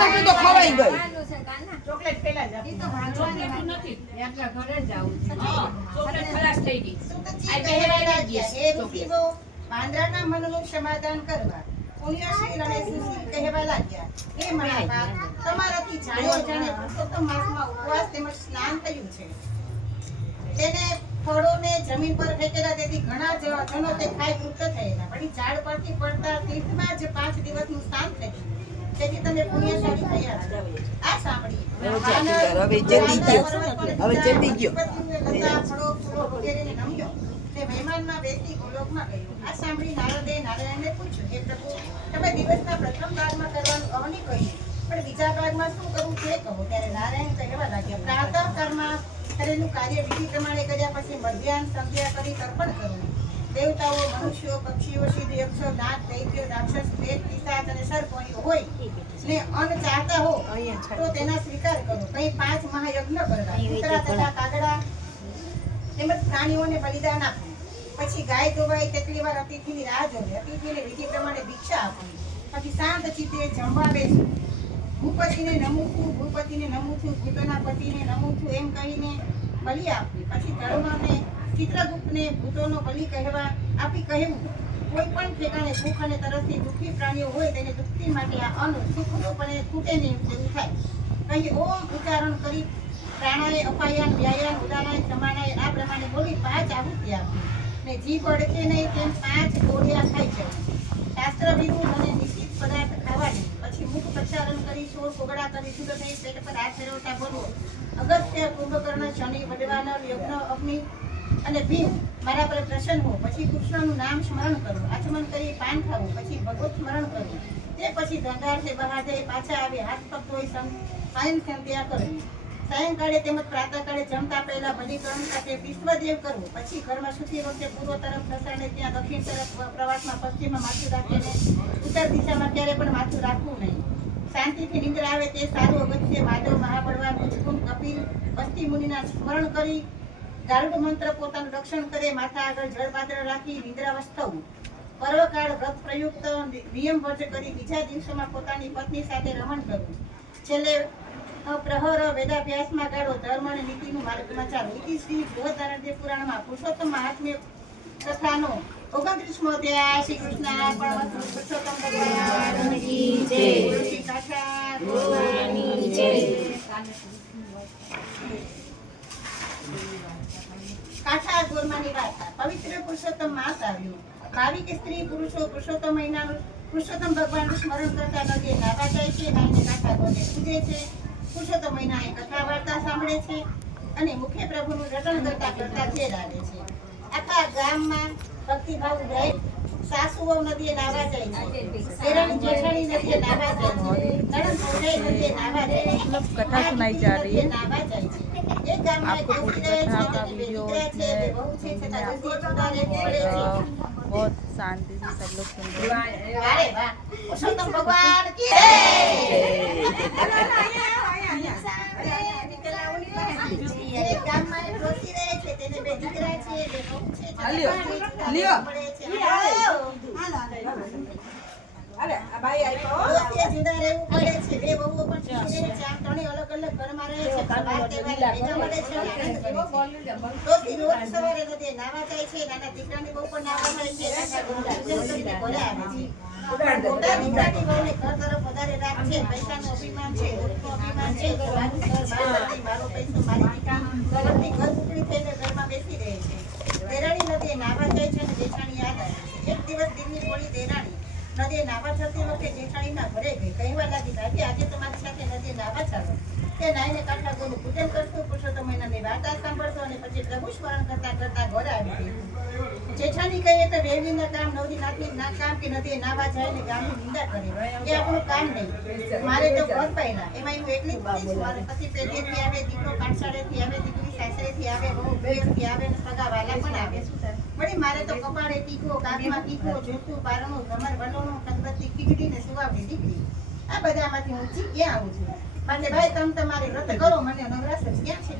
Chocolate તો ખવાઈ ગઈ. ચોકલેટ પેલા જ આપી. ઈ તો ભાંજવાની નથી. એકલા ઘરે જ આવું છું. ચોકલેટ ખલાસ થઈ ગઈ. તું તો ચીજ કહેવાય ગયા. હે ઋષિઓ, વાંદરાના મનનું સમાધાન કરવા પુણ્યશીલ અને સુશીલ કહેવા લાગ્યા. હે મહાભાગ, તમારાથી જાણ્યો જાણે પુરુષોત્તમ માસમાં ઉપવાસ તેમજ સ્નાન થયું છે. તેને ફળોને જમીન પર ફેંકેલા, તેથી ઘણા જનો તે ખાઈ તૃપ્ત થયેલા. વળી ઝાડ પરથી પડતા તીર્થમાં જ 5 દિવસનું સ્નાન થયું, તેથી તમે પુણ્યશાળી થયા છો. આ સાંભળી હવે જતી ગયો. હવે જતી ગયો. ફળો ફૂલો વગેરેને નમ્યો તે મહેમાનમાં બેસી ગોલોકમાં ગયો. આ સાંભળી નારદે નારાયણને પૂછ્યું, હે પ્રભુ, તમે દિવસના પ્રથમ ભાગમાં કરવાનું અવની કહ્યું, પણ બીજા ભાગમાં શું કરવું તે કહો. ત્યારે નારાયણ કહેવા લાગ્યા, પ્રાતઃકાળમાં કરેલું કાર્ય વિધિ પ્રમાણે કર્યા પછી મધ્યાહન સંધ્યા કરી તર્પણ કરવું. દેવતાઓ, મનુષ્યો, પક્ષીઓ, સિદ્ધ, યક્ષો, નાગ, દૈત્યો, રાક્ષસ, પ્રેત, પિશાચ અને સર્પોની હોય ને અન્ન ચાહતા હો તો તેના સ્વીકાર કરો. કંઈ 5 મહાયજ્ઞ કરવા, કૂતરા તથા કાગડા તેમજ પ્રાણીઓને બલિદાન આપવું. પછી ગાય ધોવાય તેટલી વાર અતિથિની રાહ જોવે, અતિથિને વિધિ પ્રમાણે ભિક્ષા આપવી. પછી શાંત ચિત્તે જમવા બેસવું. ભૂપતિને નમું છું, ભૂપતિને નમું છું, ભૂતોના પતિને નમું છું એમ કહીને બલિ આપવી. પછી ધર્મને ચિત્રગુપ્તને ભૂતોનો બલિ આપી કહેવું, કોઈ પણ ઠેકાણે ભૂખ અને તરસથી દુઃખી પ્રાણીઓ હોય તેને દુઃખી માટે આ અન્ન સુખરૂપણે ખૂટે નહીં તેવું થાય. કહી ઓમ ઉચ્ચારણ કરી પ્રાણાય, અપાયાન, વ્યાયાન, ઉદાનાય, સમાનાય આ પ્રમાણે બોલી 5 આહુતિ આપી. ને જીભ અડકે નહીં તેમ 5 ગોળિયા ખાઈ જવું. શાસ્ત્ર વિરુદ્ધ અને નિશ્ચિત પદાર્થ ખાવા નહીં. પછી મુખ પ્રક્ષાલન કરી 16 કોગળા કરી શુદ્ધ થઈ પેટ પર હાથ ફેરવતા બોલવું, અગત્ય, કુંભકર્ણ, શનિ, વડવાનર, યજ્ઞ, અગ્નિ અને ભીમ મારા પર પ્રસન્ન હો. પછી કૃષ્ણનું નામ સ્મરણ કરવું, આચમન કરી પાન ખાવું. પછી ભગવત સ્મરણ કરવું. તે પછી ધંધાર્થે બહાર જઈ પાછા આવી હાથ પગ ધોઈ સાયન સંધ્યા કરવી. સાયંકાળે તેમજ પ્રાતઃકાળે જમતા પહેલા બલિકરણ સાથે વિશ્વદેવ કરવું. પછી ઘરમાં સૂતી વખતે પૂર્વ તરફ ખસાડીને ત્યાં દક્ષિણ તરફ પ્રવાસમાં પશ્ચિમમાં માથું રાખીને ઉત્તર દિશામાં ક્યારે પણ માથું રાખવું નહીં. શાંતિથી નિંદ્રા આવે તે સારું અગત્ય. માધવ, મહાબળવાન, મુચકુંદ, કપિલ, અસ્તિ મુનિના સ્મરણ કરી ગારુડ મંત્ર પોતાનું રક્ષણ કરે. માથા આગળ જળપાત્ર રાખી નિદ્રાવશ થવું. પર્વકાળ વ્રત પ્રયુક્ત નિયમ વર્જ કરી બીજા દિવસોમાં પોતાની પત્ની સાથે રમણ કરવું. છેલ્લે પ્રહર વેદાભ્યાસમાં ગાળો. ધર્મ અને નીતિનું માર્ગમાં ચાલો. ઇતિ શ્રી બૃહદારણ્યક પુરાણમાં પુરુષોત્તમ મહાત્મ્ય કથાનો 29મો અધ્યાય. શ્રી કૃષ્ણ પુરુષોત્તમ ભગવાન કી જય. શ્રી કાઠા ભગવાનની જય. કાઠા ગોરમાની વાર્તા. પવિત્ર પુરુષોત્તમ માસ આવ્યો. ભાવિક સ્ત્રી પુરુષો પુરુષોત્તમ મહિનાનું પુરુષોત્તમ ભગવાનનું સ્મરણ કરતા નદીએ નાહવા જાય છે. નાઈને કાઠા ગોરને પૂજે છે. પુરુષોત્તમ મહિનાની કથા વાર્તા સાંભળે છે અને મુખ્ય પ્રભુનું રટણ કરતા કરતા ઘેર આવે છે. આખા ગામમાં ભક્તિભાવ ઉભરાય. સાસુઓ નદીએ નાહવા જાય છે. દેરાણી જેઠાણી નદીએ નાહવા જાય છે. નણંદ ભોજાઈ નદીએ નાહવા જાય છે. कथा सुनाई जा रही है। નાહવા જાય છે. એક ગામમાં એક સ્ત્રી રહે છે. તેની બે દીકરા છે, બે વહુ છે, છતાં જલ્દી જુદા રહેવું પડે છે. बहुत शांति से सब लोग सुन रहे हैं। અરે વાહ, પુરુષોત્તમ ભગવાન કી જય. એક ગામમાં એક ડોશી રહે છે. તેને બે દીકરા છે, બે વહુ છે, છતાં લ્યો, જલ્દી લ્યો. પડે છે. ડોશીએ જુદા રહેવું પડે છે. બે વહુઓ પણ જુદી રહે છે. આમ ત્રણેય અલગ અલગ ઘરમાં રહે છે. વાર તહેવારે ભેગા મળે છે અને આનંદ કરે છે. ડોશી રોજ સવારે નદીએ નાહવા જાય છે. નાના દીકરાની બહુ પણ નાહવા જાય છે. કાકા ગોળા પૂજન કરીને ઘરે આવે છે. મોટા દીકરાની વહુને ઘર તરફ વધારે રાખ છે. પૈસાનું અભિમાન છે, રોટનું અભિમાન છે. મારું ઘર, મારી પત્ની, મારો પૈસો, મારી દીકરી. ઘરથી ઘર ઉકળી થઈને ઘરમાં બેસી રહે છે. દેરાણી નદીએ નાહવા જાય છે અને જેઠાણી યાદ આવે છે. એક દિવસ દિનની પોળી દેરાણી નદીએ નાહવા જતી વખતે જેઠાણીના ઘરે ગઈ. કહેવા લાગી, ભાભી આજે તમારી સાથે નદીએ નાહવા ચાલો. તે નાઈને કાઠા ગોનું પૂજન કરશું, પુરુષોત્તમ મહિનાની વાર્તા સાંભળશો અને પછી પ્રભુ સ્મરણ કરતા કરતા ઘર આવી ગઈ. જેઠાણી કહીએ તો વેવીના કામ, નવદીનાથની ના કામ કે નદીએ નાહવા જાય ને ગામની નિંદા કરે, એ આપણું કામ નહીં. મારે તો ઘર પહેલા, એમાં હું એકલી જ છું. મારે પતિ પેઢીએથી આવે, દીકરો પાઠશાળેથી આવે, દીકરી સાસરેથી આવે, બહુ બેરથી આવે ને સગા વાલા પણ આવે. વળી મારે તો કપાળે ટીકો, કાનમાં ટીકો, જોતું, પારણું, કમર વલોણું, કદબત્તી, ખીચડી ને સુવાવડી દીકરી. આ બધામાંથી હું ક્યાં આવું છું? માટે ભાઈ તમે તમારી વ્રત કરો, મને નવરાશ જ ક્યાં છે?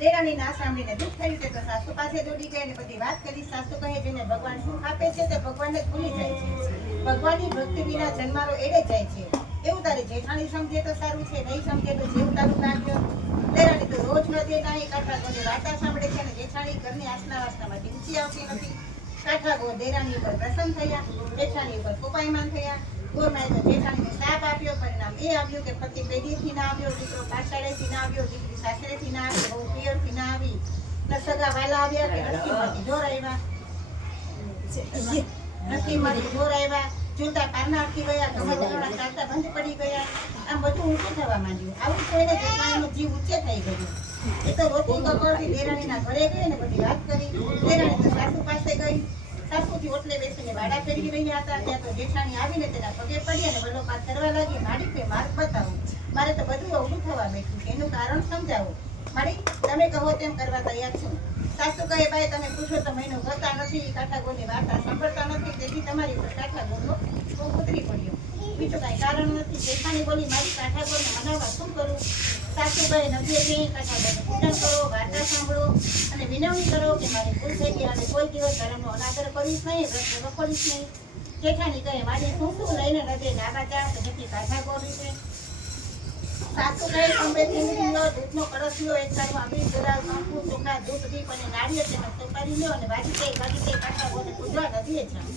દેરાણી ના સાંભળીને દુઃખ થયું છે તો સાસુ પાસે દોડી ગઈ અને બધી વાત કરી. સાસુ કહે જેને ભગવાન સુખ આપે છે તે ભગવાનને ભૂલી જાય છે. ભગવાનની ભક્તિ વિના જન્મારો એડે જાય છે. એવું તારે તમારી જેઠાણી સમજે તો સારું છે, નહીં સમજે તો જેવું તારું રાખજો. દેરાણી તો રોજ નદે નાહી કાંઠા ગોળે વાર્તા સાંભળે છે અને જેઠાણી ઘરની આસના વાસનામાં ઢીંચી આવતી નથી. કાંઠા ગોળ દેરાણી ઉપર પ્રસન્ન થયા, જેઠાણી ઉપર કોપાયમાન થયા. ગોરમાએ તો જેઠાણીને શાપ આપ્યો, પરિણામ એ આવ્યું કે પતિ પેઢીથી ના આવ્યો, દીકરો પાછળેથી ના આવ્યો, દીકરી સાસરેથી ના આવી, બહુ પિયરથી ના આવી, ન સગા વાલા આવ્યા કે નસીબમાંથી જોર આવ્યા, નસીબમાંથી જોર આવ્યા, જોતા કારના અટકી ગયા, ગમે ચાલતા બંધ પડી ગયા. આમ બધું ઊંચું થવા માંડ્યું. આવું જોઈને જેઠાણીનો જીવ ઊંચે થઈ ગયો. એ તો રોતી કકડતી દેરાણીના ઘરે ગઈ અને બધી વાત કરી. દેરાણી તો સાસુ પાસે ગઈ. સાસુથી ઓટલે બેસીને વાડા ફેરવી રહ્યા હતા. ત્યાં તો જેઠાણી આવીને તેના પગે પડી અને વલોપાત કરવા લાગી. માડી કે માર્ગ બતાવો, મારે તો બધું અવળું થવા બેઠું, એનું કારણ સમજાવો. માડી, તમે કહો તેમ કરવા તૈયાર છું. સાસુ કહે, ભાઈ તમે પૂછો તો મહિનો કરતા નથી, કાંઠા ગોળની વાર્તા સાંભળતા નથી, તેથી તમારી ઉપર કાંઠા ગોળનો બહુ ઉતરી પડ્યો. બીજું કાંઈ કારણ નથી. જેઠાણી બોલી, મારી કાંઠા ગોળને મનાવવા શું કરું? સાસુ કહે, નદીએ જઈ કાંઠા ગોળનું પૂજન કરો, વાર્તા સાંભળો અને વિનવણી કરો કે મારી ભૂલ થઈ ગઈ અને કોઈ દિવસ ધર્મનો અનાદર કરીશ નહીં, વ્રત વખોડીશ નહીં. જેઠાણી કહે, મારી શું લઈને નદીએ નાવા જા તો નથી કાંઠા ગોળ વિશે. સાસુ કહે, અંબે થીંગડી લો, દૂધનો કળશ લો, એક તારમાં અમીર ગુલાબ, કંકુ, ચોખા, દૂધ, દીપ અને નાળિયેર તેમજ સોપારી લો અને વાજી કાંઠા ગોળને પૂજવા નદીએ જાઓ.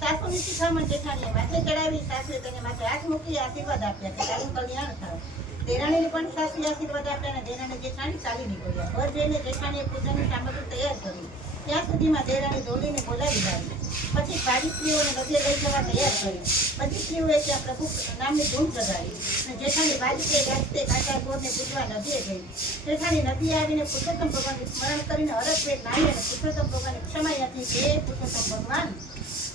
સાસુની શિખામણ જેઠાણીએ માથે ચડાવી. સાસુએ તેને માથે હાથ મૂકી આશીર્વાદ આપ્યા કે તારું કલ્યાણ થાય. દેરાણીને પણ સાસુએ આશીર્વાદ આપ્યા અને દેરાણી જેઠાણી ચાલી નીકળ્યા. ઘર જઈને જેઠાણીએ પૂજાની સામગ્રી તૈયાર કરી. ત્યાં સુધીમાં દેરાણી ડોલીને બોલાવી લાવી. પછી સારી સ્ત્રીઓને નદીએ લઈ જવા તૈયાર કરી. બધી સ્ત્રીઓએ ત્યાં પ્રભુ નામની ધૂમ ચગાવી અને જેઠાણી વાજતે ગાજતે કાંઠા ગોળને પૂજવા નદીએ ગઈ. જેઠાણી નદીએ આવીને પુરુષોત્તમ ભગવાનનું સ્મરણ કરીને હરખભેર નાહી અને પુરુષોત્તમ ભગવાનને ક્ષમા યાચી કે હે પુરુષોત્તમ ભગવાન,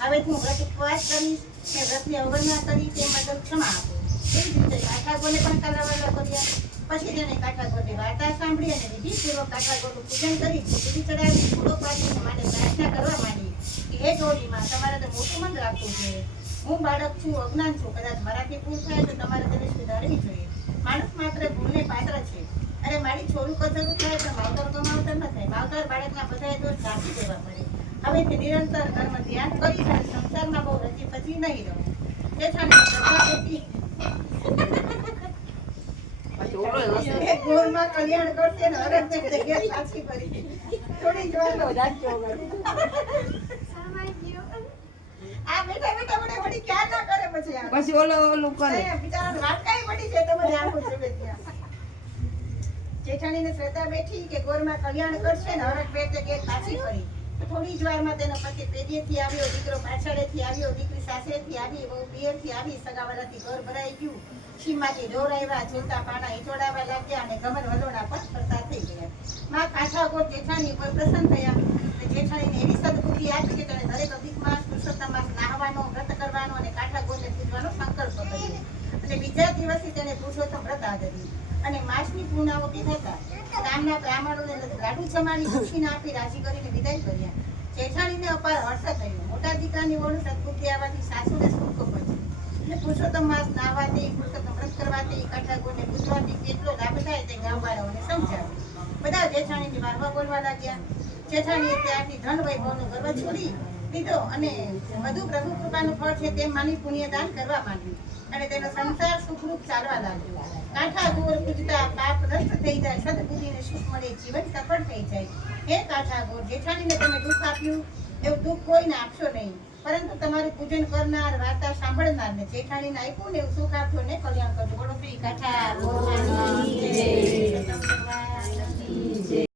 હવે હું વ્રત ઉપવાસ કરીશ, મેં વ્રતની અવગણના કરી, તે માટે ક્ષમા આપો. એવી જ રીતે કાંઠા ગોળને પણ કાલાવાલા કર્યા. પછી તેને કાંઠા ગોળની વાર્તા સાંભળી અને વિધિપૂર્વક કાંઠા ગોળનું પૂજન કરી, ખીચડી ચડાવી, થોડો પાડીને માટે પ્રાર્થના કરવા માંડી કે હે ડોલીમાં, તમારે તો મોટું મન રાખવું જોઈએ. હું બાળક છું, અજ્ઞાન છું, કદાચ મારાથી ભૂલ થાય તો તમારે તેને સુધારવી જોઈએ. માણસ માત્ર ભૂલને પાત્ર છે. અરે મારી છોરું કચરું થાય તો માવતર કમાવતર ન થાય. માવતર બાળકના બધાએ દોષ ઢાંકી દેવા પડે. હવેથી નિરંતર કર્મ ધ્યાન કરીશ અને સંસારમાં બહુ રચી પછી નહીં રહું. જેઠાણી શ્રદ્ધા પેટી ગોળમાં કલ્યાણ કરશે ને હરખ જગ્યાએ પાછી ફરી. થોડી જ વાર આ બેઠા બેઠા મને વળી ક્યાં ના કરે પછી આ પછી ઓલું કરે. બિચારાને વાટકાઈ પડી છે તમારે આંખો જોવે ત્યાં. જેઠાણીને શ્રદ્ધા બેઠી કે ગોળમાં કલ્યાણ કરશે ને હરખ બે જગ્યાએ પાછી ફરી. થોડી જ વારમાં તેનો પતિ પેઢીએથી આવ્યો, દીકરો પાછળેથી આવ્યો, દીકરી સાસરેથી આવી, બહુ પિયરથી આવી, સગાવાલાથી ઘર ભરાઈ ગયું. સીમાથી ઢોર આવ્યા, ઝૂલતા પાણા હિંચોડાવા લાગ્યા અને ગમન વલોણા પણ ફરતા થઈ ગયા. માં કાંઠા ગોળ જેઠાણી ઉપર પ્રસન્ન થયા. જેઠાણીને એવી સદબુદ્ધિ આપી કે તેને દરેક અધિક માસ, પુરુષોત્તમ માસ નાહવાનો, વ્રત કરવાનો અને કાંઠા ગોળને પૂજવાનો સંકલ્પ કર્યો. અને બીજા દિવસથી તેને પુરુષોત્તમ વ્રત આદર્યું. અને માસની પૂર્ણાહુતિ થતા ગામના બ્રાહ્મણોને લાડુ જમાડી દક્ષિણા આપી રાજી કરીને વિદાય કર્યા. જેઠાણીને અપાર હર્ષ થયો. મોટા દીકરાની વહુ સદબુદ્ધિ આવવાથી સાસુને સુખ પહોંચ્યું. અને પુરુષોત્તમ માસ નાહવાથી, પુરુષોત્તમ વ્રત કરવાથી, કાંઠા ગોળને પૂજવાથી કેટલો લાભ થાય તે ગામવાળાઓને સમજાવ્યું. બધા જેઠાણીની વારવા બોલવા લાગ્યા. જેઠાણીએ ત્યારથી ધન વૈભવનો ગર્વ છોડી દીધો અને બધું પ્રભુ કૃપાનું ફળ છે તેમ માની પુણ્યદાન કરવા માંડ્યું. અને તેનો સંસાર સુખરૂપ ચાલવા લાગ્યો. કાંઠા ગોળ પૂજતા પાપ નષ્ટ થઈ જાય, સદબુદ્ધિને સુખ મળે, જીવન સફળ થઈ જાય. હે કાંઠા ગોળ, જેઠાણીને તમે દુઃખ આપ્યું એવું દુઃખ કોઈને આપશો નહીં, પરંતુ તમારું પૂજન કરનાર, વાર્તા સાંભળનાર ને જેઠાણીને આપ્યું ને એવું સુખ આપ્યું ને કલ્યાણ કરજો. બોલો શ્રી કાંઠા ગોળ માની જય.